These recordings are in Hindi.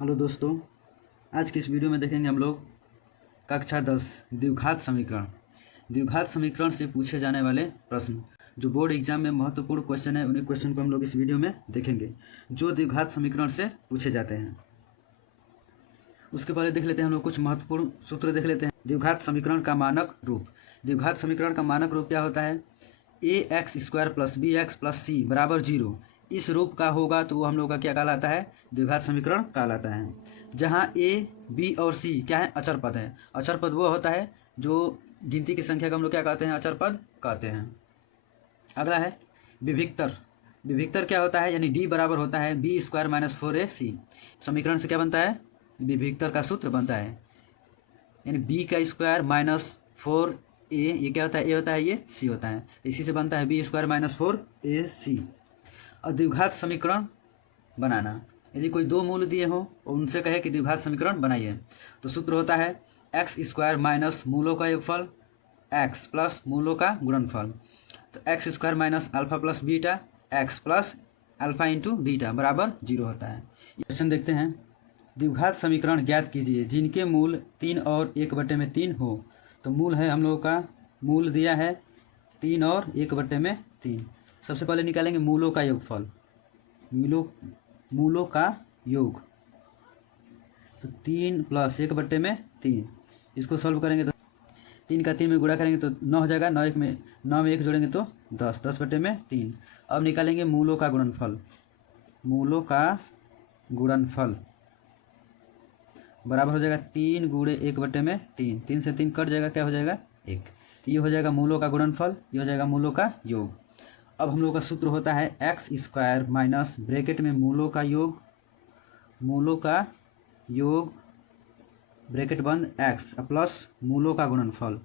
हेलो दोस्तों, आज की इस वीडियो में देखेंगे हम लोग कक्षा 10 द्विघात समीकरण। द्विघात समीकरण से पूछे जाने वाले प्रश्न जो बोर्ड एग्जाम में महत्वपूर्ण क्वेश्चन है, उन्हीं क्वेश्चन को हम लोग इस वीडियो में देखेंगे जो द्विघात समीकरण से पूछे जाते हैं। उसके पहले देख लेते हैं हम लोग कुछ महत्वपूर्ण सूत्र देख लेते हैं। द्विघात समीकरण का मानक रूप। द्विघात समीकरण का मानक रूप क्या होता है? ax² + bx + c = 0 इस रूप का होगा तो वो हम लोग का क्या कहलाता है? द्विघात समीकरण कहलाता है। जहाँ a, b और c क्या है? अचर पद है। अचर पद वो होता है जो गिनती की संख्या का हम लोग क्या कहते हैं? अचर पद कहते हैं। अगला है विभिक्तर। विभिक्तर क्या होता है? यानी d बराबर होता है b² - 4ac। समीकरण से क्या बनता है? विभिक्तर का सूत्र बनता है, यानी b² - 4a, ये क्या होता है? a होता है, ये c होता है, इसी से बनता है b² - 4ac। और द्विघात समीकरण बनाना, यदि कोई दो मूल दिए हों और उनसे कहे कि द्विघात समीकरण बनाइए तो सूत्र होता है x² - मूलों का योगफल x प्लस मूलों का गुणनफल। तो x² - alpha plus beta x plus alpha into beta बराबर 0 होता है। क्वेश्चन देखते हैं। द्विघात समीकरण ज्ञात कीजिए जिनके मूल 3 और 1/3 हो। तो मूल है हम लोगों का, मूल दिया है 3 और 1/3। सबसे पहले निकालेंगे मूलों का योगफल, मूलों का योग। तो 3 + 1/3, इसको सॉल्व करेंगे तो 3 का 3 में गुणा करेंगे तो 9 हो जाएगा। 9 में 1 जोड़ेंगे तो 10, 10/3। अब निकालेंगे मूलों का गुणनफल। मूलों का गुणनफल बराबर हो जाएगा 3 × 1/3। 3 से 3 कट जाएगा, क्या हो जाएगा? 1। तो ये हो जाएगा मूलों का गुणनफल, ये हो जाएगा मूलों का योग। अब हम लोग का सूत्र होता है x² - ब्रैकेट में मूलों का योग, ब्रैकेट बंद x प्लस मूलों का गुणनफल,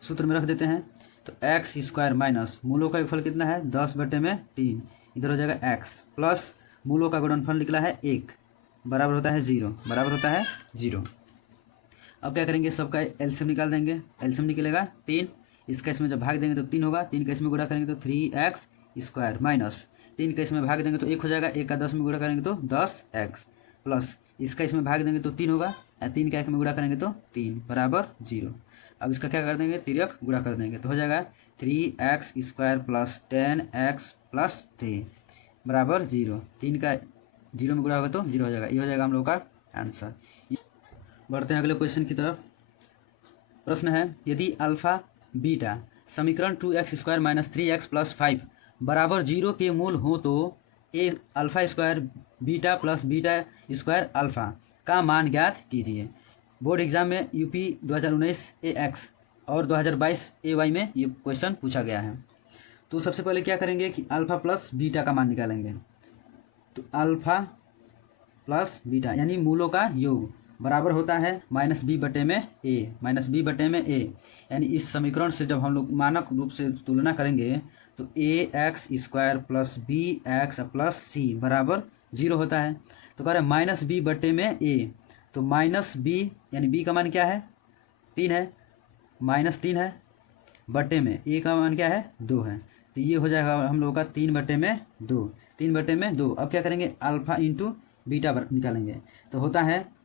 सूत्र में रख देते हैं। तो x² - मूलों का योगफल कितना है? 10/3। इधर हो जाएगा x प्लस मूलों का गुणनफल निकला है 1 बराबर होता है 0। अब क्या करेंगे? सबका एलसीएम निकाल देंगे। एलसीएम निकलेगा 3, इसका इसमें जब भाग देंगे तो 3 होगा। 3 का इसमें गुणा करेंगे तो 3x² माइनस 3 का इसमें भाग देंगे तो 1 हो जाएगा। 1 का 10 में गुणा करेंगे तो 10x प्लस इसका इसमें भाग देंगे तो 3 होगा। 3 का 1 में गुणा करेंगे तो 3 बराबर 0। अब इसका क्या कर देंगे? तिर्यक गुणा कर देंगे तो हो जाएगा 3x² + 10x + 3 बराबर 0। 3 का 0 में गुणा होगा तो 0 हो जाएगा। ये हो जाएगा हम लोग का आंसर। बढ़ते हैं अगले क्वेश्चन की तरफ। प्रश्न है, यदि अल्फा बीटा समीकरण 2x² - 3x + 5 बराबर 0 के मूल हो तो a α² बीटा प्लस β² अल्फा का मान ज्ञात कीजिए। बोर्ड एग्जाम में यूपी 2019 AX और 2022 AY में ये क्वेश्चन पूछा गया है। तो सबसे पहले क्या करेंगे कि अल्फा प्लस बीटा का मान निकालेंगे। तो अल्फा प्लस बीटा यानी मूलों का योग बराबर होता है -b/a, यानी इस समीकरण से जब हम लोग मानक रूप से तुलना करेंगे तो ax² + bx + c बराबर 0 होता है। तो कह रहे हैं -b/a, तो -b यानी b का मान क्या है? 3 है, -3 है, बटे में a का मान क्या है? 2 है। तो ये हो जाएगा हम लोगों का 3/2। 3/2। अब क्या करेंगे? अल्फा इंटू बीटा निकालेंगे तो होता है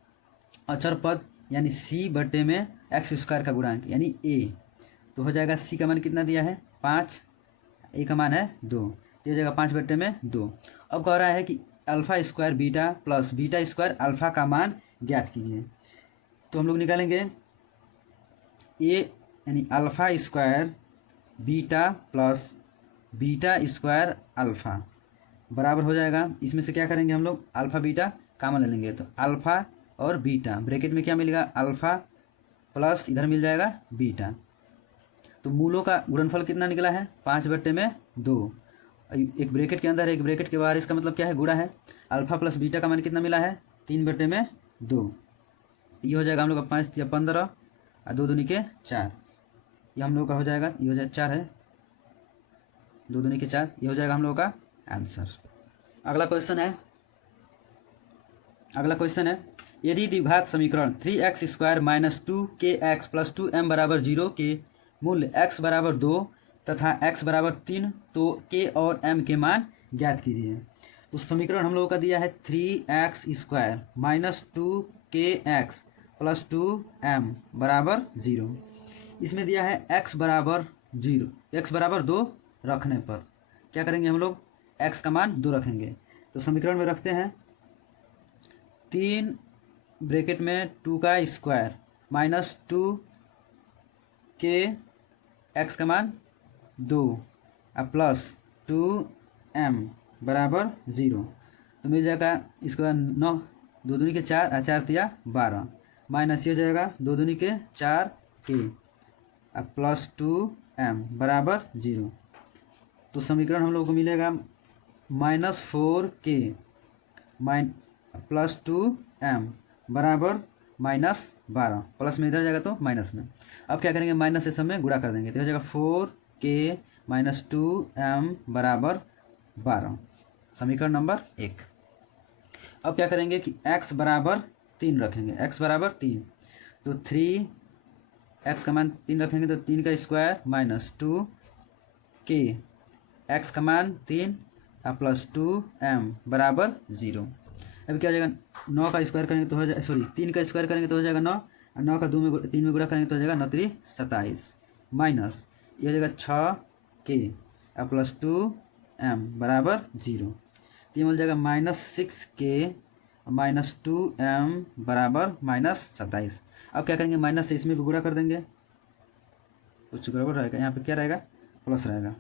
अचर पद यानी c/में x² का गुणांक यानी a। तो हो जाएगा c का मान कितना दिया है? 5, a का मान है 2, ये हो जाएगा 5/2। अब कह रहा है कि α² बीटा प्लस β² अल्फा का मान ज्ञात कीजिए। तो हम लोग निकालेंगे a यानी α² बीटा प्लस β² अल्फा बराबर हो जाएगा, इसमें से क्या करेंगे हम लोग? अल्फा बीटा कॉमन ले लेंगे तो अल्फा और बीटा ब्रैकेट में क्या मिलेगा? अल्फा प्लस इधर मिल जाएगा बीटा। तो मूलों का गुणनफल कितना निकला है? 5/2। एक ब्रैकेट के अंदर एक ब्रैकेट के बाहर, इसका मतलब क्या है? गुणा है। अल्फा प्लस बीटा का मान कितना मिला है? 3/2। ये हो जाएगा हम लोग का 5 या 15 और 2 दूनी के 4, ये हम लोग का हो जाएगा, ये हो जाएगा 4 है, 2 दूनी के 4, ये हो जाएगा हम लोग का आंसर। अगला क्वेश्चन है, यदि द्विघात समीकरण 3x² - 2kx + 2m = 0 के मूल्य x = 2 तथा x = 3 तो k और m के मान ज्ञात कीजिए। तो समीकरण हम लोगों का दिया है 3x² minus 2kx plus 2m बराबर 0। इसमें दिया है x बराबर 0, x बराबर 2 रखने पर क्या करेंगे हम लोग, x का मान 2 रखेंगे। तो समीकरण में रखते हैं 3 ब्रैकेट में 2 माइनस 2k x का मान 2 और प्लस 2m बराबर 0। तो मिल जाएगा इसके बाद 9 2 दूनी के 4 और 4 तिया 12 माइनस ये हो जाएगा 2 दूनी के 4k और प्लस 2m बराबर 0। तो समीकरण हम लोग को मिलेगा -4k प्लस 2m बराबर -12। प्लस में इधर जाएगा तो माइनस में। अब क्या करेंगे, माइनस से सब में गुणा कर देंगे तो हो जाएगा 4k माइनस 2m बराबर 12, समीकरण नंबर 1। अब क्या करेंगे कि x बराबर 3 रखेंगे, x बराबर 3 तो 3x का मान 3 रखेंगे तो 3 का स्क्वायर माइनस 2k x का मान 3 और प्लस 2m बराबर 0। अभी क्या हो जाएगा, 9 का स्क्वायर करेंगे तो हो जाएगा, सॉरी 3 का स्क्वायर करेंगे तो हो जाएगा 9 और 9 का 3 में गुणा करेंगे तो हो जाएगा 9 3 27 माइनस ये हो जाएगा 6k और प्लस 2m बराबर 0। ये मिल जाएगा -6k माइनस 2m बराबर -27। अब क्या करेंगे, माइनस से इसमें भी गुणा कर देंगे, कुछ गड़बड़ रहेगा यहाँ पे, क्या रहेगा प्लस रहेगा,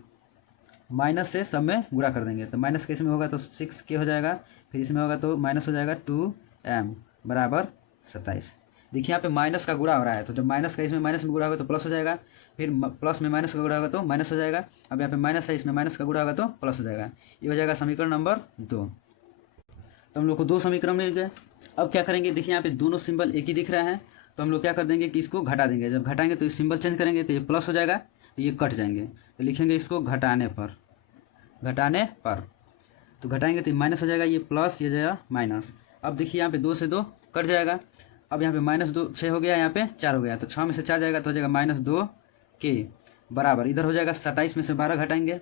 माइनस से सब में गुणा कर देंगे तो माइनस के इसमें होगा तो 6k हो जाएगा, फिर इसमें होगा तो माइनस हो जाएगा 2m बराबर 27। देखिए यहाँ पे माइनस का गुणा हो रहा है तो जब माइनस का इसमें माइनस में गुणा होगा तो प्लस हो जाएगा, फिर प्लस में माइनस का गुणा होगा तो माइनस हो जाएगा। अब यहाँ पे माइनस है, इसमें माइनस का गुणा होगा तो प्लस हो जाएगा। ये हो जाएगा समीकरण नंबर 2। तो हम लोग को 2 समीकरण मिल गए। अब क्या करेंगे, देखिए यहाँ पे दोनों सिंबल एक ही दिख रहा है तो हम लोग क्या कर देंगे कि इसको घटा देंगे। जब घटाएंगे तो इस सिंबल चेंज करेंगे तो ये प्लस हो जाएगा, तो ये कट जाएंगे तो लिखेंगे इसको घटाने पर, घटाने पर। तो घटाएंगे तो माइनस हो जाएगा, ये प्लस, ये जाएगा माइनस। अब देखिए यहाँ पे 2 से 2 कट जाएगा। अब यहाँ पे -2 6 हो गया, यहाँ पे 4 हो गया तो 6 में से 4 जाएगा तो हो जाएगा -2k बराबर, इधर हो जाएगा 27 में से 12 घटाएंगे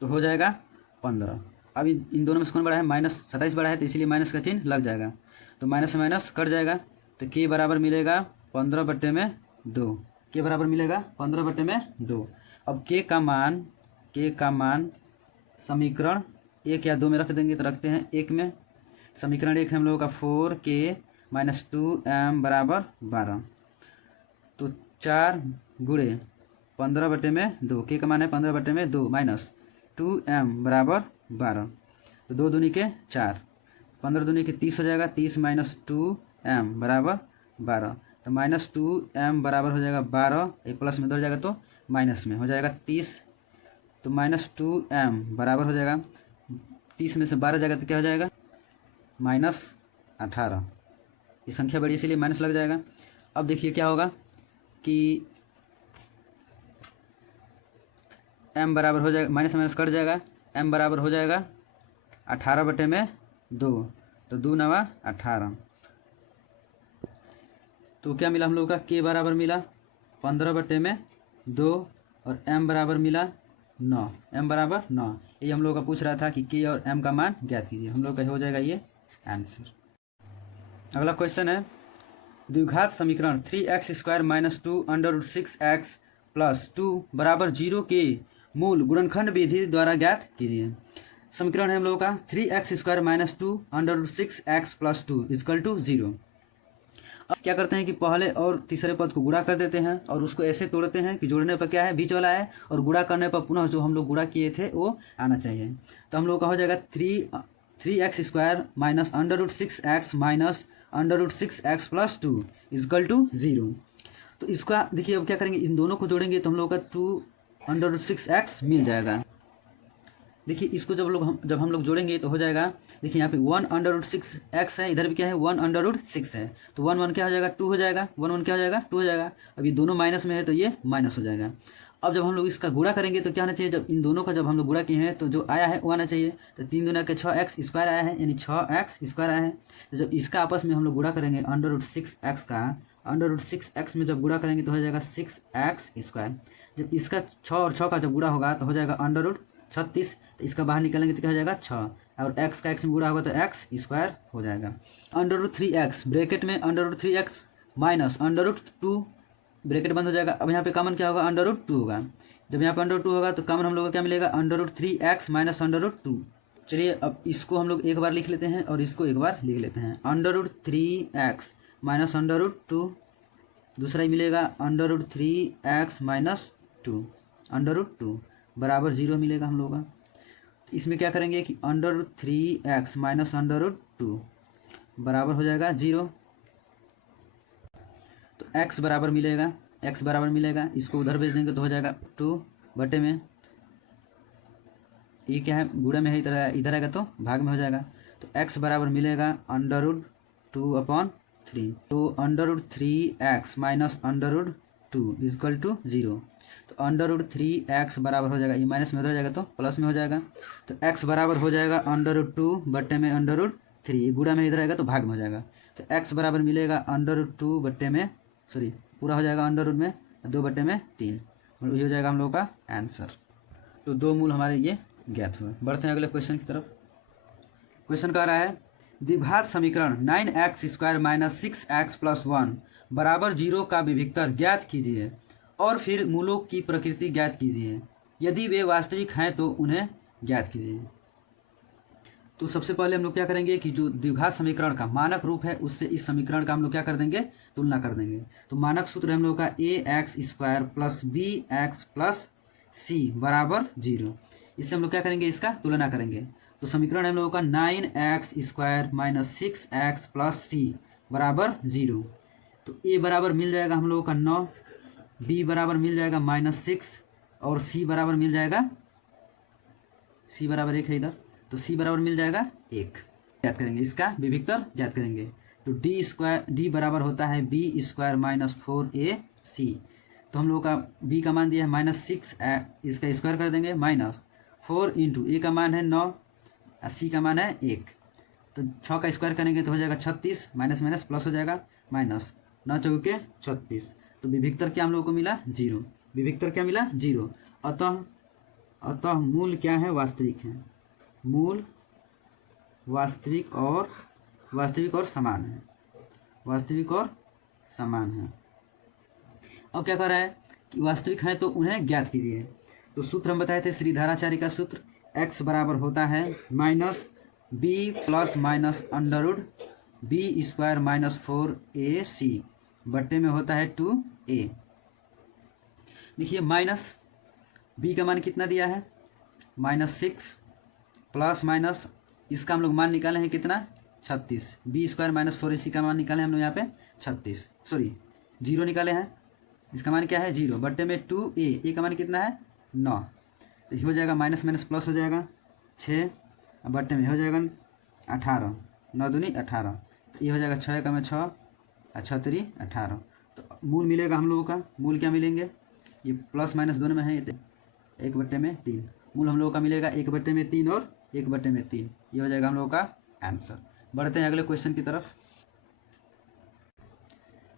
तो हो जाएगा 15। अब इन दोनों में से कौन बड़ा है, -27 बड़ा है तो इसीलिए माइनस का चिन्ह लग जाएगा, तो माइनस से माइनस कट जाएगा तो k बराबर मिलेगा 15/2, k बराबर मिलेगा 15/2। अब k का मान समीकरण 1 या 2 में रख देंगे तो रखते हैं 1 में। समीकरण 1 है हम लोगों का 4k माइनस 2m बराबर 12, तो 4 गुणे 15/2, k का मान है 15/2 माइनस 2m बराबर 12, तो 2 दूनी के 4, 15 दूनी के 30 हो जाएगा, 30 माइनस 2m बराबर 12, तो माइनस 2m बराबर हो जाएगा 12, ये प्लस में उधर जाएगा तो माइनस में हो जाएगा 30, तो माइनस 2m बराबर हो जाएगा 30 में से 12 जाएगा तो क्या हो जाएगा -18। ये संख्या बड़ी इसीलिए माइनस लग जाएगा। अब देखिए क्या होगा कि m बराबर हो जाएगा, माइनस माइनस कट जाएगा, m बराबर हो जाएगा 18/2, तो 2 9 18। तो क्या मिला हम लोग का, k बराबर मिला 15/2 और m बराबर मिला 9, m बराबर 9। ये हम लोग का पूछ रहा था कि k और m का मान ज्ञात कीजिए, हम लोग का हो जाएगा ये आंसर। अगला क्वेश्चन है, द्विघात समीकरण 3x² माइनस 2 √6x प्लस 2 बराबर 0 के मूल गुणनखंड विधि द्वारा ज्ञात कीजिए। समीकरण है हम लोगों का 3x² minus 2 √6x plus 2 equal to 0। अब क्या करते हैं कि पहले और तीसरे पद को गुणा कर देते हैं और उसको ऐसे तोड़ते हैं कि जोड़ने पर क्या है बीच वाला है और गुणा करने पर पुनः जो हम लोग गुणा किए थे वो आना चाहिए। तो हम लोग का हो जाएगा 3x² minus √6x minus √6x plus 2 equal to 0। तो इसका देखिए अब क्या करेंगे, इन दोनों को जोड़ेंगे तो हम लोग का 2 √6x मिल जाएगा। देखिए इसको जब हम लोग जोड़ेंगे तो हो जाएगा, देखिए यहाँ पे 1 √6x है, इधर भी क्या है 1 √6 है, तो 1 1 क्या हो जाएगा 2 हो जाएगा, 1 1 क्या हो जाएगा 2 हो जाएगा। अब ये दोनों माइनस में है तो ये माइनस हो जाएगा। अब जब हम लोग इसका गुणा करेंगे तो क्या होना चाहिए, जब इन दोनों का जब हम लोग गुणा किए हैं तो जो आया है वो आना चाहिए। तो 3 दूना के 6x² आया है, यानी 6x² आया है। तो जब इसका आपस में हम लोग गुणा करेंगे √6x का, √6x में जब गुणा करेंगे तो हो जाएगा 6x²। जब इसका 6 और 6 का जब गुणा होगा तो हो जाएगा √36, तो इसका बाहर निकालेंगे तो क्या हो जाएगा 6, और x का x में गुणा होगा तो x स्क्वायर हो जाएगा। √3x ब्रैकेट में √3x माइनस √2 ब्रैकेट बंद हो जाएगा। अब यहाँ पे कॉमन क्या होगा, √2 होगा। जब यहाँ पे √2 होगा तो कॉमन हम लोग को क्या मिलेगा, √3x माइनस √2। चलिए अब इसको हम लोग एक बार लिख लेते हैं और इसको एक बार लिख लेते हैं। √3x माइनस √2, दूसरा ही मिलेगा √3x माइनस 2 √2 बराबर 0 मिलेगा हम लोग का। तो इसमें क्या करेंगे कि √3x माइनस √2 बराबर हो जाएगा 0। तो x बराबर मिलेगा, इसको उधर भेज देंगे तो हो जाएगा 2 बटे में, ये क्या है गुणे में है, इधर आएगा तो भाग में हो जाएगा। तो x बराबर मिलेगा √2/3। तो √3x माइनस √2 इक्वल टू 0। तो √3x बराबर हो जाएगा, ये माइनस में उधर जाएगा तो प्लस में हो जाएगा। तो x बराबर हो जाएगा √2 बटे में √3, ये गुणा में इधर आएगा तो भाग में हो जाएगा। तो x बराबर मिलेगा √2 बटे में पूरा हो जाएगा √ में 2 बटे में 3, और ये हो जाएगा हम लोग का आंसर। तो 2 मूल हमारे ये ज्ञात हुए। बढ़ते हैं अगले क्वेश्चन की तरफ। क्वेश्चन कह रहा है द्विघात समीकरण 9x² माइनस 6x प्लस 1 बराबर 0 का विभिक्तर ज्ञात कीजिए और फिर मूलों की प्रकृति ज्ञात कीजिए। यदि वे वास्तविक हैं तो उन्हें ज्ञात कीजिए। तो सबसे पहले हम लोग क्या करेंगे कि जो द्विघात समीकरण का मानक रूप है उससे इस समीकरण का हम लोग क्या कर देंगे, तुलना कर देंगे। तो मानक सूत्र है हम लोग का ax² plus bx plus c बराबर 0। इससे हम लोग क्या करेंगे, इसका तुलना करेंगे। तो समीकरण है हम लोगों का 9x² minus 6x plus c बराबर 0। तो a बराबर मिल जाएगा हम लोगों का 9, b बराबर मिल जाएगा -6 और c बराबर मिल जाएगा, c बराबर 1 है इधर, तो c बराबर मिल जाएगा 1। ज्ञात करेंगे, इसका विभिक्तर ज्ञात करेंगे। तो d बराबर होता है b² माइनस 4ac। तो हम लोग का b का मान दिया है -6, इसका स्क्वायर कर देंगे -4 इंटू a का मान है 9 और c का मान है 1। तो 6 का स्क्वायर करेंगे तो हो जाएगा 36, माइनस माइनस प्लस हो जाएगा माइनस 9 चौके 36। तो विभिक्तर क्या हम लोग को मिला 0, विभिक्तर क्या मिला 0। अतः मूल क्या है, वास्तविक है। मूल वास्तविक और समान है, वास्तविक और समान है। अब क्या कर रहा है कि वास्तविक है तो उन्हें ज्ञात कीजिए। तो सूत्र हम बताए थे श्रीधराचार्य का सूत्र, x बराबर होता है minus b plus minus √b² minus 4ac बट्टे में होता है 2a। देखिए माइनस b का मान कितना दिया है -6 प्लस माइनस इसका हम लोग मान निकाले हैं कितना 36, b² माइनस 4ac का मान निकाले हम लोग यहाँ पे 36, 0 निकाले हैं। इसका मान क्या है 0 बट्टे में 2a का मान कितना है 9। तो ये हो जाएगा माइनस माइनस प्लस हो जाएगा 6 बट्टे में हो जाएगा 18, 9 दूनी 18। तो ये हो जाएगा 6 का में 6 और 6 3 18। तो मूल मिलेगा हम लोगों का, मूल क्या मिलेंगे, ये प्लस माइनस दोनों में है, 1 बट्टे में 3। मूल हम लोगों का मिलेगा 1 बट्टे में 3 और 1 बट्टे में 3। ये हो जाएगा हम लोगों का आंसर। बढ़ते हैं अगले क्वेश्चन की तरफ।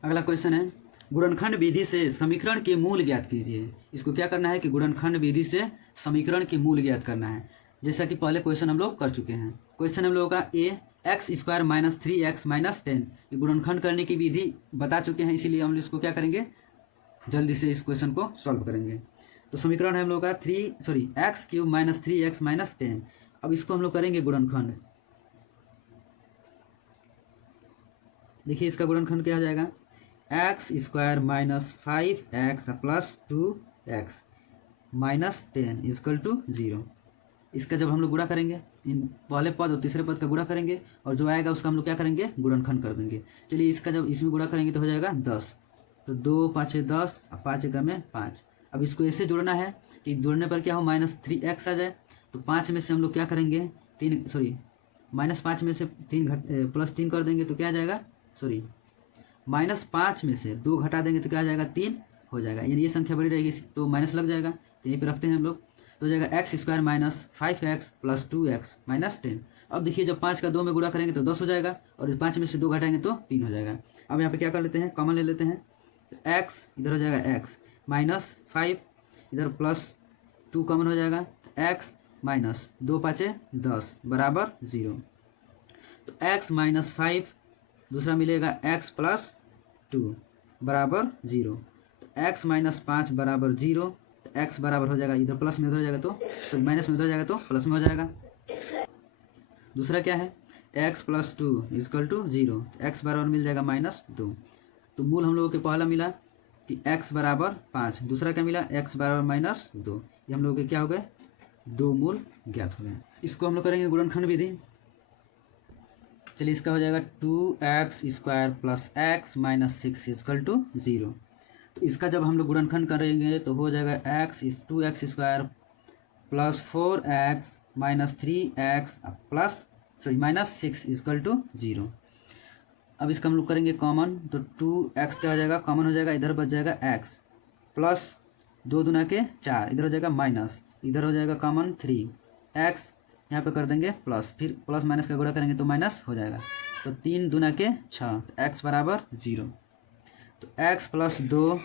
अगला क्वेश्चन है गुणनखंड विधि से समीकरण के मूल ज्ञात कीजिए। इसको क्या करना है कि गुणनखंड विधि से समीकरण के मूल ज्ञात करना है, जैसा कि पहले क्वेश्चन हम लोग कर चुके हैं। क्वेश्चन हम लोगों का x² माइनस 3x माइनस 10 ये गुणनखंड करने की विधि बता चुके हैं, इसीलिए हम इसको क्या करेंगे, जल्दी से इस क्वेश्चन को सॉल्व करेंगे। तो समीकरण है हम लोग का x³ माइनस 3x माइनस 10। अब इसको हम लोग करेंगे गुणनखंड। देखिए इसका गुणनखंड क्या हो जाएगा, x² minus 5x plus 2x minus 10 equal to 0। इसका जब हम लोग गुणा करेंगे, इन पहले पद और तीसरे पद का गुणा करेंगे और जो आएगा उसका हम लोग क्या करेंगे, गुणनखंड कर देंगे। चलिए इसका जब इसमें गुणा करेंगे तो हो जाएगा 10। तो 2 5 10 और 5 1 में 5। अब इसको ऐसे जोड़ना है कि जोड़ने पर क्या हो -3x आ जाए। तो 5 में से हम लोग क्या करेंगे, -5 में से 3 +3 कर देंगे तो क्या आ जाएगा, -5 में से 2 घटा देंगे तो क्या आ जाएगा 3 हो जाएगा। यानी ये संख्या बड़ी रहेगी तो माइनस लग जाएगा, तो यहीं पे रखते हैं हम लोग। तो हो जाएगा x² minus 5x plus 2x minus 10। अब देखिए जब 5 का 2 में गुणा करेंगे तो 10 हो जाएगा और 5 में से 2 घटाएंगे तो 3 हो जाएगा। अब यहाँ पे क्या कर लेते हैं, कॉमन ले लेते हैं। तो x इधर हो जाएगा x माइनस 5 इधर प्लस 2 कॉमन हो जाएगा, x माइनस 2 पाँचे 10 बराबर 0। तो x माइनस 5, दूसरा मिलेगा x प्लस 2 बराबर 0। तो x माइनस 5 बराबर 0। तो x बराबर हो जाएगा, इधर प्लस में उधर जाएगा तो सॉरी माइनस में उधर जाएगा तो प्लस में हो जाएगा। दूसरा क्या है, x प्लस 2 इजकल टू 0। तो x बराबर मिल जाएगा -2। तो मूल हम लोगों के पहला मिला कि x बराबर 5, दूसरा क्या मिला x बराबर -2। ये हम लोगों के क्या हो गए, 2 मूल ज्ञात हो गए। इसको हम लोग करेंगे गुणनखंड विधि। चलिए इसका हो जाएगा 2x² plus x minus 6 equal to 0। तो इसका जब हम लोग गुणनखंड करेंगे तो हो जाएगा 2x² plus 4x minus 3x plus minus 6 equal to 0। अब इसका हम लोग करेंगे कॉमन, तो 2x क्या हो जाएगा, कॉमन हो जाएगा, इधर बच जाएगा x प्लस 2 दूना के 4, इधर हो जाएगा माइनस, इधर हो जाएगा कॉमन 3x, यहाँ पे कर देंगे प्लस, फिर प्लस माइनस का गुणा करेंगे तो माइनस हो जाएगा। तो 3 दूना के 6, तो x बराबर 0। तो x प्लस 2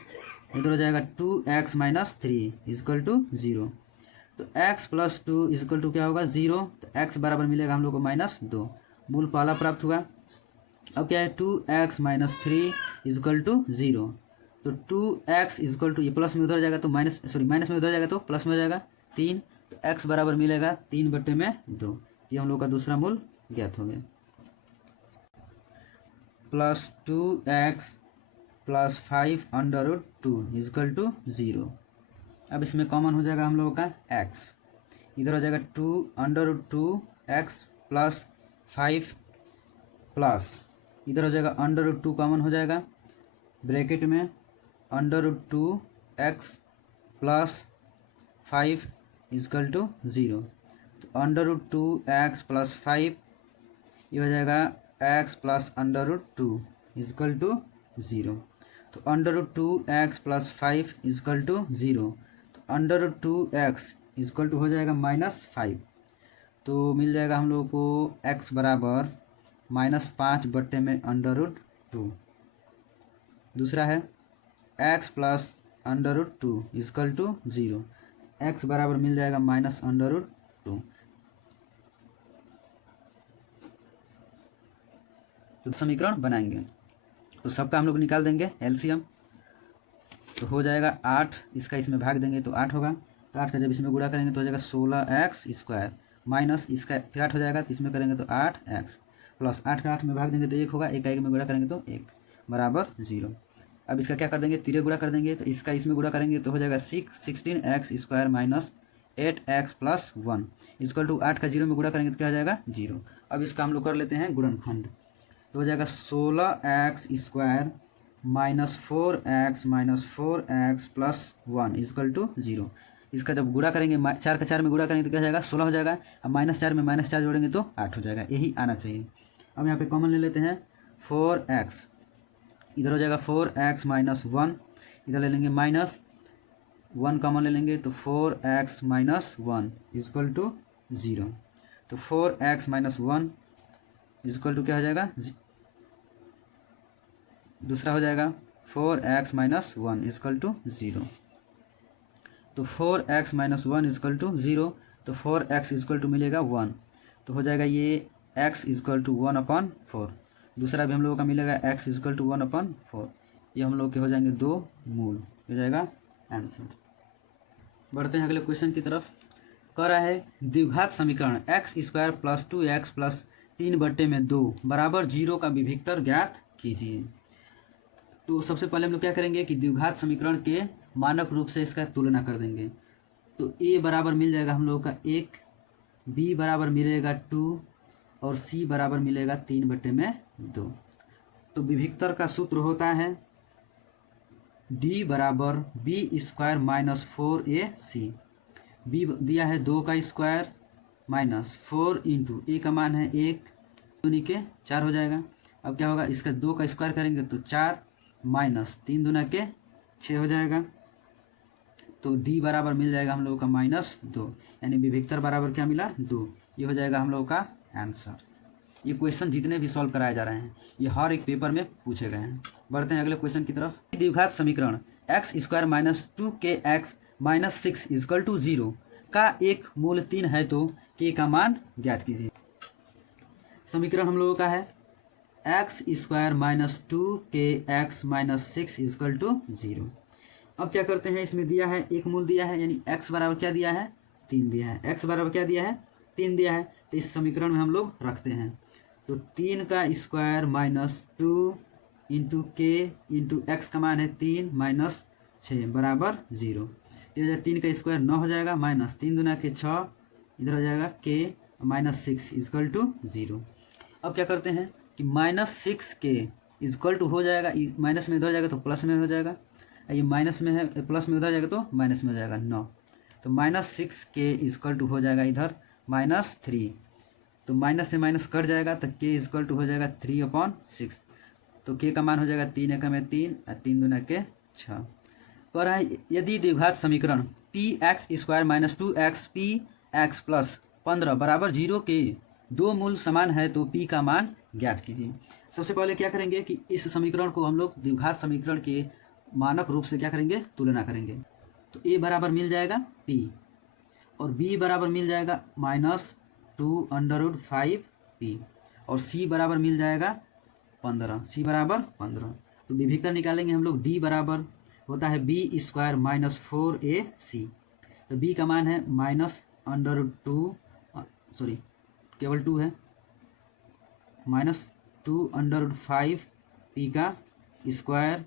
इधर हो जाएगा 2x माइनस 3 इजकल टू 0। तो x प्लस 2 इजकल टू क्या होगा 0। तो x बराबर मिलेगा हम लोग को -2, मूल पहला प्राप्त हुआ। अब क्या है 2x माइनस 3 इजकल टू 0। तो 2x इजकल टू, ये प्लस में उधर जाएगा तो माइनस में उधर जाएगा तो प्लस में हो जाएगा 3। तो x बराबर मिलेगा 3/2। ये हम लोग का दूसरा मूल ज्ञात हो गया। Plus 2x plus 5 under root 2 equal to 0। अब इसमें कॉमन हो जाएगा हम लोगों का x, इधर हो जाएगा 2 under root 2x plus 5 plus इधर हो जाएगा अंडर रूट 2 कॉमन हो जाएगा, ब्रैकेट में under root 2x plus 5 equal to 0। तो अंडर रूट 2x प्लस 5 ये हो जाएगा x plus under root 2 equal to 0। तो under root 2x plus 5 equal to 0। तो under root 2x is equal to हो जाएगा -5। तो मिल जाएगा हम लोग को x बराबर -5 में अंडर रूट 2। दूसरा है x plus under root 2 equal to 0। x बराबर मिल जाएगा -√2। तो समीकरण बनाएंगे, तो सबका हम लोग निकाल देंगे एलसीएम। तो हो जाएगा 8, इसका इसमें भाग देंगे तो 8 होगा। तो 8 का जब इसमें गुणा करेंगे तो हो जाएगा 16x² माइनस इसका फिर 8 हो जाएगा, तो इसमें करेंगे तो 8x प्लस 8 का 8 में भाग देंगे तो 1 होगा, 1 का 1 में गुणा करेंगे तो 1 बराबर 0। अब इसका क्या कर देंगे, तिरे गुणा कर देंगे, तो इसका इसमें गुणा करेंगे तो हो जाएगा 16x² minus 8x plus 1 is equal to 8 का 0 में गुणा करेंगे तो क्या हो जाएगा 0। अब इसका हम लोग कर लेते हैं गुणनखंड, तो हो जाएगा 16x² minus 4x plus 1 is equal to 0। इसका जब गुणा करेंगे 4 का 4 में गुणा करेंगे तो क्या हो जाएगा 16 हो जाएगा। अब -4 में -4 जोड़ेंगे तो 8 हो जाएगा, यही आना चाहिए। अब यहाँ पे कॉमन ले लेते हैं 4x, इधर हो जाएगा 4x माइनस 1, इधर ले लेंगे -1 कॉमन ले लेंगे तो 4x माइनस 1 इजकल टू 0। तो 4x माइनस 1 इजकल टू क्या हो जाएगा, दूसरा हो जाएगा 4x माइनस 1 इजकल टू 0। तो 4x माइनस 1 इजकल टू 0, तो 4x इजकल टू मिलेगा 1, तो हो जाएगा ये x इजकल टू 1/4। दूसरा भी हम लोगों का मिलेगा x इजकल टू 1/4। ये हम लोग के हो जाएंगे 2 मूल, हो जाएगा आंसर। बढ़ते हैं अगले क्वेश्चन की तरफ। कह रहा है द्विघात समीकरण x² प्लस 2x प्लस 3/2 बराबर 0 का विभिक्तर ज्ञात कीजिए। तो सबसे पहले हम लोग क्या करेंगे कि द्विघात समीकरण के मानक रूप से इसका तुलना कर देंगे। तो a बराबर मिल जाएगा हम लोगों का 1, b बराबर मिलेगा 2 और c बराबर मिलेगा 3/2। तो विभिक्तर का सूत्र होता है d बराबर b² माइनस 4ac। b दिया है 2 का स्क्वायर माइनस 4 इंटू a का मान है 1 दूनी के 4 हो जाएगा। अब क्या होगा, इसका 2 का स्क्वायर करेंगे तो 4 माइनस 3 दूना के 6 हो जाएगा। तो d बराबर मिल जाएगा हम लोगों का -2, यानी विभिक्तर बराबर क्या मिला 2। ये हो जाएगा हम लोगों का आंसर। ये क्वेश्चन जितने भी सॉल्व कराए जा रहे हैं ये हर एक पेपर में पूछे गए हैं। बढ़ते हैं अगले क्वेश्चन की तरफ। द्विघात समीकरण x² minus 2kx minus 6 equal to 0 का एक मूल 3 है तो के का मान ज्ञात कीजिए। समीकरण हम लोगों का है X square minus 2kx-6 equal to 0। अब क्या करते हैं, इसमें दिया है एक मूल दिया है, यानी x बराबर क्या दिया है 3 दिया है, x बराबर क्या दिया है 3 दिया है, तो इस समीकरण में हम लोग रखते हैं। तो 3 का स्क्वायर माइनस 2 इंटू के इंटू एक्स का मान है 3 माइनस 6 बराबर 0। तो 3 का स्क्वायर 9 हो जाएगा, माइनस 3 दूना के 6, इधर हो जाएगा के माइनस 6 इजकल टू 0। अब क्या करते हैं कि माइनस 6 के इजकल टू हो जाएगा, माइनस में इधर जाएगा तो प्लस में हो जाएगा, ये माइनस में है प्लस में उधर जाएगा तो माइनस में हो जाएगा 9। तो माइनस 6 के इजकल टू हो जाएगा इधर माइनस 3, तो माइनस से माइनस कट जाएगा तो के इजकल टू हो जाएगा 3/6। तो के का मान हो जाएगा 3 एकम में 3 और 3 दूना के 6। कह रहा है यदि द्विघात समीकरण P x square minus 2x P x plus 15 बराबर 0 के दो मूल समान है तो p का मान ज्ञात कीजिए। सबसे पहले क्या करेंगे कि इस समीकरण को हम लोग द्विघात समीकरण के मानक रूप से क्या करेंगे, तुलना करेंगे। तो a बराबर मिल जाएगा p और b बराबर मिल जाएगा -2√5p और c बराबर मिल जाएगा 15, c बराबर 15। तो विभक्तर निकालेंगे हम लोग, d बराबर होता है b स्क्वायर माइनस 4ac। तो b का मान है -√2, सॉरी केवल 2 है, -2√5p का स्क्वायर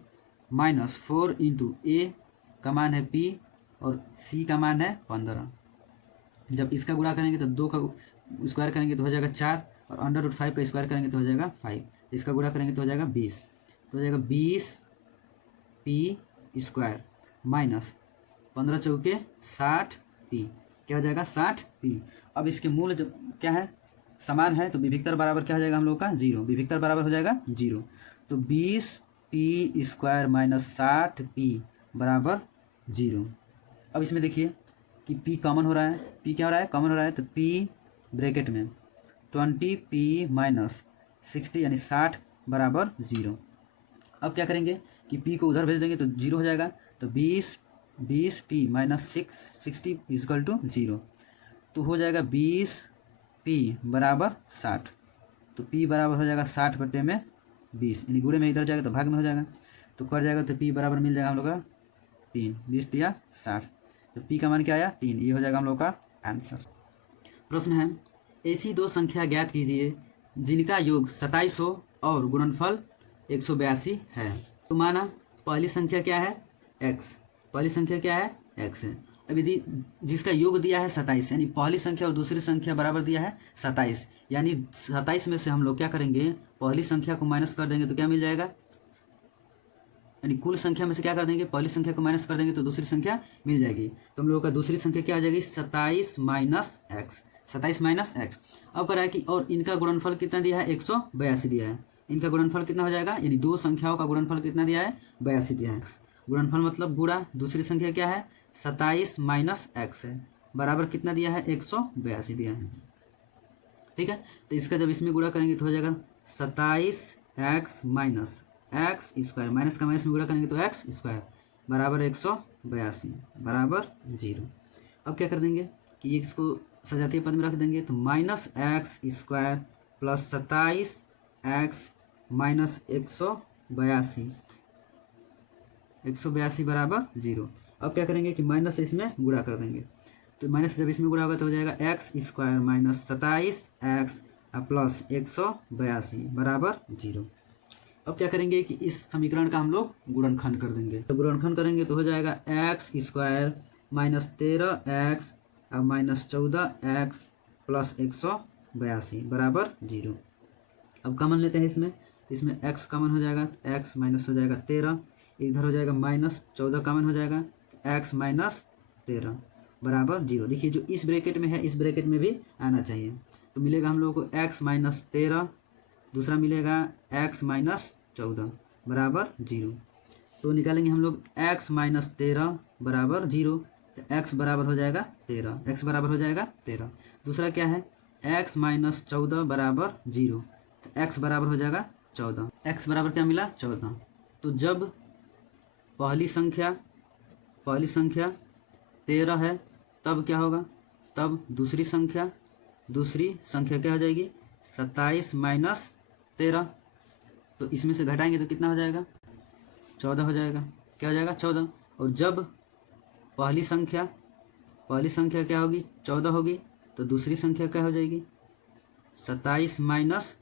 माइनस 4 इंटू ए का मान है p और c का मान है 15। जब इसका गुणा करेंगे तो 2 का स्क्वायर करेंगे तो हो जाएगा 4 और √5 का स्क्वायर करेंगे तो हो जाएगा 5। इसका गुणा करेंगे तो हो जाएगा 20, तो हो जाएगा 20p स्क्वायर माइनस 15 चौके 60p, क्या हो जाएगा 60p। अब इसके मूल जब क्या है समान है तो विभक्तर बराबर क्या हो जाएगा हम लोग का 0, विभक्तर बराबर हो जाएगा 0। तो 20p स्क्वायर माइनस 60p बराबर 0। अब इसमें देखिए कि p कॉमन हो रहा है, p क्या हो रहा है कॉमन हो रहा है, तो p ब्रैकेट में 20p माइनस 60 यानी 60 बराबर 0। अब क्या करेंगे कि p को उधर भेज देंगे तो 0 हो जाएगा, तो 20p माइनस 60 इजकल टू 0। तो हो जाएगा 20p बराबर 60। तो p बराबर हो जाएगा 60/20, यानी गुणे में इधर जाएगा तो भाग में हो जाएगा, तो कर जाएगा तो p बराबर मिल जाएगा हम लोग का 3, 20 दिया 60, तो p का मान क्या आया 3। ये हो जाएगा हम लोग का आंसर। प्रश्न है ऐसी दो संख्या ज्ञात कीजिए जिनका योग 2700 और गुणनफल 182 है। तो माना पहली संख्या क्या है x, पहली संख्या क्या है x है। अब यदि जिसका योग दिया है 27, यानी पहली संख्या और दूसरी संख्या बराबर दिया है 27, यानी 27 में से हम लोग क्या करेंगे पहली संख्या को माइनस कर देंगे तो क्या मिल जाएगा, यानी कुल संख्या में से क्या कर देंगे पहली संख्या को माइनस कर देंगे तो दूसरी संख्या मिल जाएगी। तो हम लोगों का दूसरी संख्या क्या आ जाएगी 27 माइनस x, 27 माइनस x। अब कह रहा है कि और इनका गुणनफल कितना दिया है 182 दिया है, इनका गुणनफल कितना हो जाएगा, यानी दो संख्याओं का गुणनफल कितना दिया है 82 दिया है। गुणनफल मतलब गुणा दूसरी संख्या क्या है 27 माइनस x है, बराबर कितना दिया है 182 दिया है। ठीक है, तो इसका जब इसमें गुणा करेंगे तो हो जाएगा 27x minus x square, minus का माइनस में गुणा करेंगे तो एक्स स्क्वायर बराबर 182 बराबर 0। अब क्या कर देंगे कि इसको सजातीय पद में रख देंगे, तो minus x square plus 27x minus 182 बराबर 0। अब क्या करेंगे कि माइनस से इसमें गुणा कर देंगे, तो माइनस जब इसमें गुणा होगा तो हो जाएगा x square minus 27x plus 182 बराबर 0। अब क्या करेंगे कि इस समीकरण का हम लोग गुणनखंड कर देंगे, तो गुणनखंड करेंगे तो हो जाएगा x square minus 13x minus 14x plus 182 बराबर 0। अब कॉमन लेते हैं इसमें x कॉमन हो जाएगा, x माइनस हो जाएगा 13, इधर हो जाएगा माइनस 14 कॉमन हो जाएगा, x माइनस 13 बराबर 0। देखिए जो इस ब्रैकेट में है इस ब्रैकेट में भी आना चाहिए, तो मिलेगा हम लोगों को x माइनस 13, दूसरा मिलेगा x माइनस 14 बराबर 0। तो निकालेंगे हम लोग x माइनस 13 बराबर 0, तो x बराबर हो जाएगा 13, x बराबर हो जाएगा 13। दूसरा क्या है x माइनस 14 बराबर 0, तो x बराबर हो जाएगा 14, x बराबर क्या मिला 14। तो जब पहली संख्या 13 है तब क्या होगा, तब दूसरी संख्या क्या हो जाएगी 27 माइनस 13। तो इसमें से घटाएंगे तो कितना हो जाएगा 14 हो जाएगा। क्या हो जाएगा 14। और जब पहली संख्या क्या होगी 14 होगी, तो दूसरी संख्या क्या हो जाएगी 27 माइनस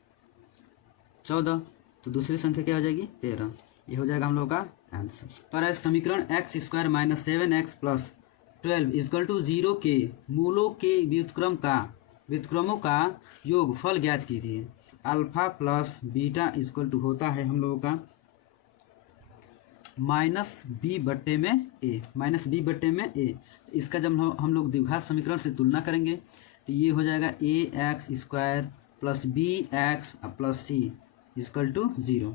14, तो दूसरी संख्या क्या हो जाएगी 13। ये हो जाएगा हम लोग का आंसर। पर है समीकरण X square minus 7x plus 12 equal to 0 के मूलों के व्युत्क्रमों का योगफल ज्ञात कीजिए। Alpha plus beta equal to होता है हम लोगों का माइनस बी बट्टे में ए। इसका जब हम लोग द्विघात समीकरण से तुलना करेंगे तो ये हो जाएगा a x square plus b x plus c equal to 0।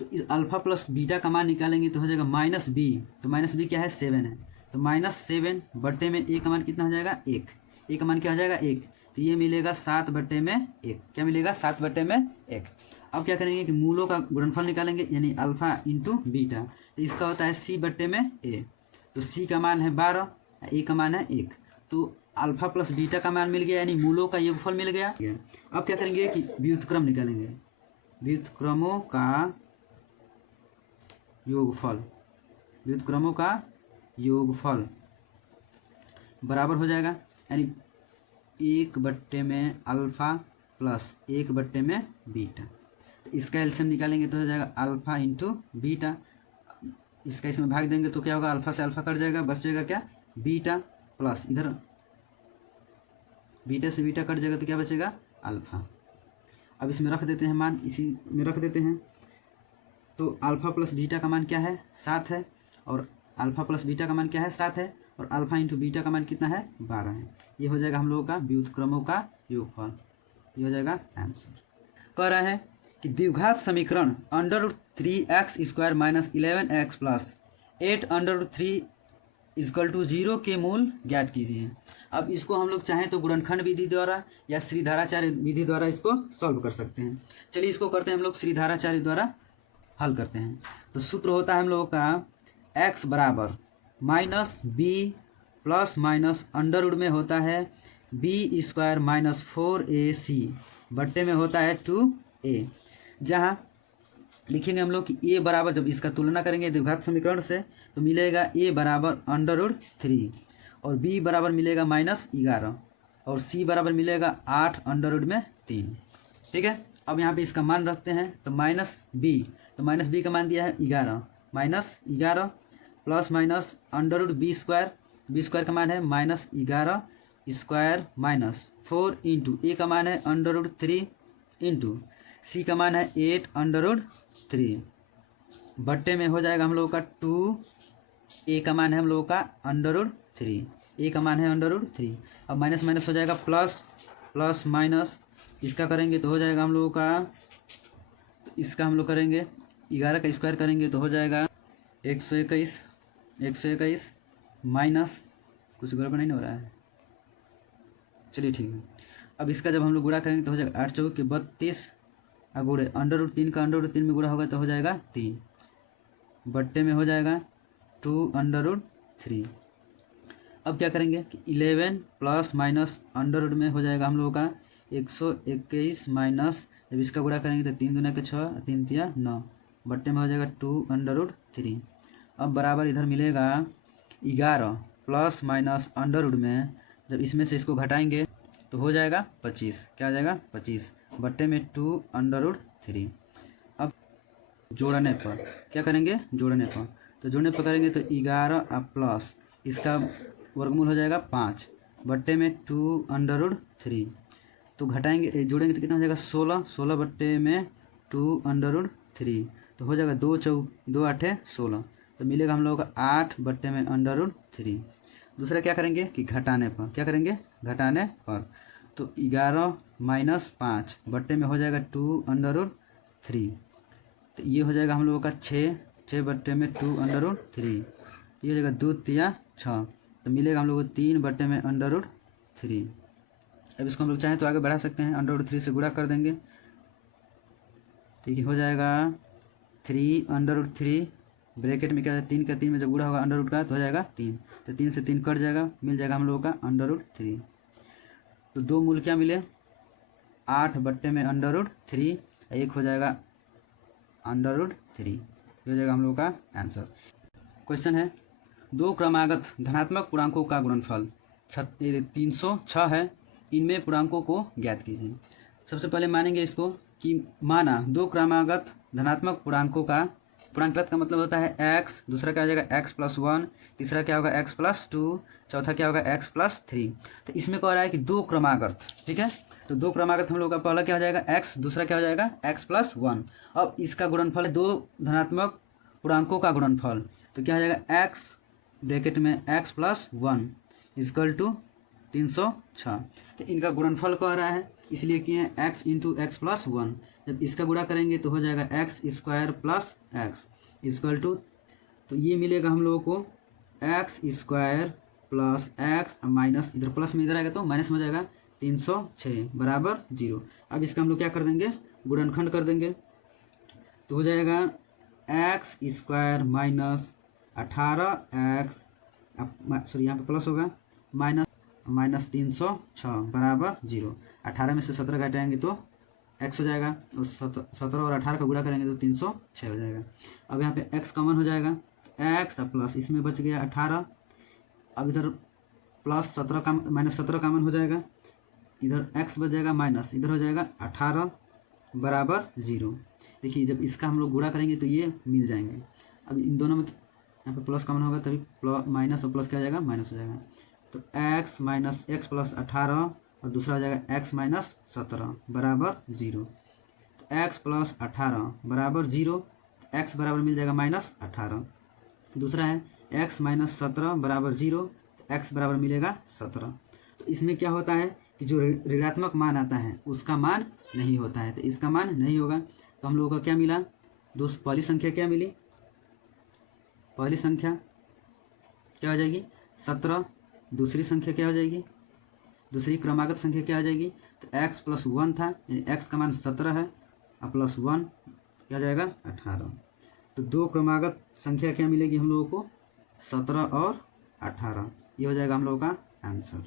तो इस अल्फा प्लस बीटा का मान निकालेंगे तो हो जाएगा माइनस बी। तो माइनस बी क्या है 7 है, तो -7 बट्टे में ए का मान कितना हो जाएगा 1। ए का मान क्या हो जाएगा 1, तो ये मिलेगा 7 बट्टे में 1। क्या मिलेगा 7 बट्टे में 1। अब क्या करेंगे कि मूलों का गुणनफल निकालेंगे, यानी अल्फा इंटू बीटा। तो इसका होता है सी बट्टे में ए। तो सी का मान है 12, ए का मान है 1। तो अल्फा प्लस बीटा का मान मिल गया, यानी मूलों का योगफल मिल गया। अब क्या करेंगे कि व्युत्क्रम निकालेंगे, व्युत्क्रमों का योगफल बराबर हो जाएगा, यानी 1 बट्टे में अल्फा प्लस 1 बट्टे में बीटा। तो इसका एलसीएम निकालेंगे तो हो जाएगा अल्फा इंटू बीटा। इसका इसमें भाग देंगे तो क्या होगा, अल्फा से अल्फा कट जाएगा, बच जाएगा क्या बीटा, प्लस इधर बीटा से बीटा कट जाएगा तो क्या बचेगा अल्फा। अब इसमें रख देते हैं मान, इसी में रख देते हैं। तो अल्फा प्लस बीटा का मान क्या है 7 है, और अल्फा प्लस बीटा का मान क्या है 7 है, और अल्फा इंटू बीटा का मान कितना है 12 है। ये हो जाएगा हम लोगों का व्युत्क्रमों का योगफल। ये हो जाएगा आंसर। कह रहा है कि द्विघात समीकरण √3x² minus 11x plus 8√3 equal to 0 के मूल ज्ञात कीजिए। अब इसको हम लोग चाहें तो गुणनखंड विधि द्वारा या श्रीधाराचार्य विधि द्वारा इसको सॉल्व कर सकते हैं। चलिए इसको करते हैं हम लोग श्रीधाराचार्य द्वारा हल करते हैं। तो सूत्र होता है हम लोगों का x बराबर minus B plus minus under root में होता है b² माइनस 4ac बट्टे में होता है 2a। जहाँ लिखेंगे हम लोग कि a बराबर, जब इसका तुलना करेंगे द्विघात समीकरण से तो मिलेगा a बराबर √3 और b बराबर मिलेगा -11 और c बराबर मिलेगा 8 √3। ठीक है। अब यहाँ पे इसका मान रखते हैं तो माइनस b का मान दिया है 11, -11 प्लस माइनस √b² का मान है -11 स्क्वायर माइनस 4 इंटू ए का मान है √3 इंटू सी का मान है 8 √3 बट्टे में हो जाएगा हम लोगों का 2। ए का मान है हम लोगों का √3, ए का मान है √3। अब माइनस माइनस हो जाएगा प्लस माइनस, इसका करेंगे तो हो जाएगा हम लोगों का, तो इसका हम लोग करेंगे 11 का स्क्वायर करेंगे तो हो जाएगा 121 माइनस, कुछ गड़बड़ नहीं हो रहा है, चलिए ठीक है। अब इसका जब हम लोग गुणा करेंगे तो हो जाएगा 8 चौके 32 गुणे √3 का √3 में गुणा होगा तो हो जाएगा 3 बट्टे में हो जाएगा 2 √3। अब क्या करेंगे कि 11 प्लस माइनस अंडर रूट में हो जाएगा हम लोगों का 121 माइनस, जब इसका गुणा करेंगे तो 3 दूना के 6 3 तिया 9 बट्टे में हो जाएगा 2 √3। अब बराबर इधर मिलेगा 11 प्लस माइनस अंडर रूट में, जब इसमें से इसको घटाएंगे तो हो जाएगा 25। क्या आ जाएगा 25 बट्टे में 2 √3। अब जोड़ने पर क्या करेंगे, जोड़ने पर तो जोड़ने पर करेंगे तो 11 प्लस इसका वर्गमूल हो जाएगा 5 बट्टे में 2 √3। तो घटाएंगे जोड़ेंगे तो कितना हो जाएगा 16 बट्टे में 2 √3, तो हो जाएगा 2 8 16, तो मिलेगा हम लोगों का 8 बट्टे में √3। दूसरा क्या करेंगे कि घटाने पर, क्या करेंगे घटाने पर, तो 11 माइनस 5 बट्टे में हो जाएगा 2 √3, तो ये हो जाएगा हम लोगों का 6 बट्टे में 2 √3, ये हो जाएगा 2 तिया 6, तो मिलेगा हम लोग को 3 बट्टे में √3। अब इसको हम लोग चाहें तो आगे बढ़ा सकते हैं, √3 से गुणा कर देंगे, ठीक है, हो जाएगा 3 √3 ब्रैकेट में क्या है 3 का 3 में जब गुणा होगा अंडर रूट का तो हो जाएगा 3 तो 3 से 3 कट जाएगा, मिल जाएगा हम लोगों का √3। तो 2 मूल क्या मिले, 8/√3, एक हो जाएगा √3, ये हो जाएगा हम लोगों का आंसर। क्वेश्चन है 2 क्रमागत धनात्मक पूर्णांकों का गुणनफल 306 है, इनमें पूर्णांकों को ज्ञात कीजिए। सबसे पहले मानेंगे इसको कि माना 2 क्रमागत धनात्मक पूर्णांकों का, पूर्णांकगत का मतलब होता है x, दूसरा क्या हो जाएगा x+1, तीसरा क्या होगा x+2, चौथा क्या होगा x+3। तो इसमें कह रहा है कि 2 क्रमागत, ठीक है। तो 2 क्रमागत हम लोग का पहला क्या हो जाएगा x, दूसरा क्या हो जाएगा x+1। अब इसका गुणनफल है 2 धनात्मक पूर्णांकों का गुणनफल, तो क्या हो जाएगा x ब्रैकेट में x+1 = 306। तो इनका गुणनफल कह रहा है, इसलिए किए हैं x × x+1। जब इसका गुणा करेंगे तो हो जाएगा x² + x = तो ये मिलेगा हम लोगों को x² + x माइनस इधर प्लस में इधर आएगा तो माइनस में हो जाएगा 306 बराबर 0। अब इसका हम लोग क्या कर देंगे, गुणनखंड कर देंगे, तो हो जाएगा x² - 18x, सॉरी यहाँ पे प्लस होगा, माइनस 306 बराबर 0। 18 में से 17 घटाएंगे तो x हो जाएगा, और 17 और 18 का गुणा करेंगे तो 306 हो जाएगा। अब यहाँ पे x कॉमन हो जाएगा, x प्लस इसमें बच गया 18, अब इधर प्लस 17 का माइनस 17 कॉमन हो जाएगा, इधर x बच जाएगा माइनस, इधर हो जाएगा 18 बराबर 0। देखिए जब इसका हम लोग गुणा करेंगे तो ये मिल जाएंगे। अब इन दोनों में यहाँ पे प्लस कॉमन होगा तभी माइनस और प्लस क्या हो जाएगा, माइनस हो जाएगा। तो x माइनस x + 18 और दूसरा हो जाएगा x माइनस 17 बराबर 0। तो x + 18 बराबर 0, x बराबर मिल जाएगा -18। दूसरा है x माइनस 17 बराबर 0, तो x बराबर मिलेगा 17। तो इसमें क्या होता है कि जो ऋणात्मक मान आता है उसका मान नहीं होता है, तो इसका मान नहीं होगा। तो हम लोगों का क्या मिला, दोस्त पहली संख्या क्या मिली, पहली संख्या क्या हो जाएगी 17, दूसरी संख्या क्या हो जाएगी, दूसरी क्रमागत संख्या क्या हो जाएगी, तो x+1 था, यानी x का मान 17 है, और +1 क्या हो जाएगा 18। तो 2 क्रमागत संख्या क्या मिलेगी हम लोगों को, 17 और 18, ये हो जाएगा हम लोगों का आंसर।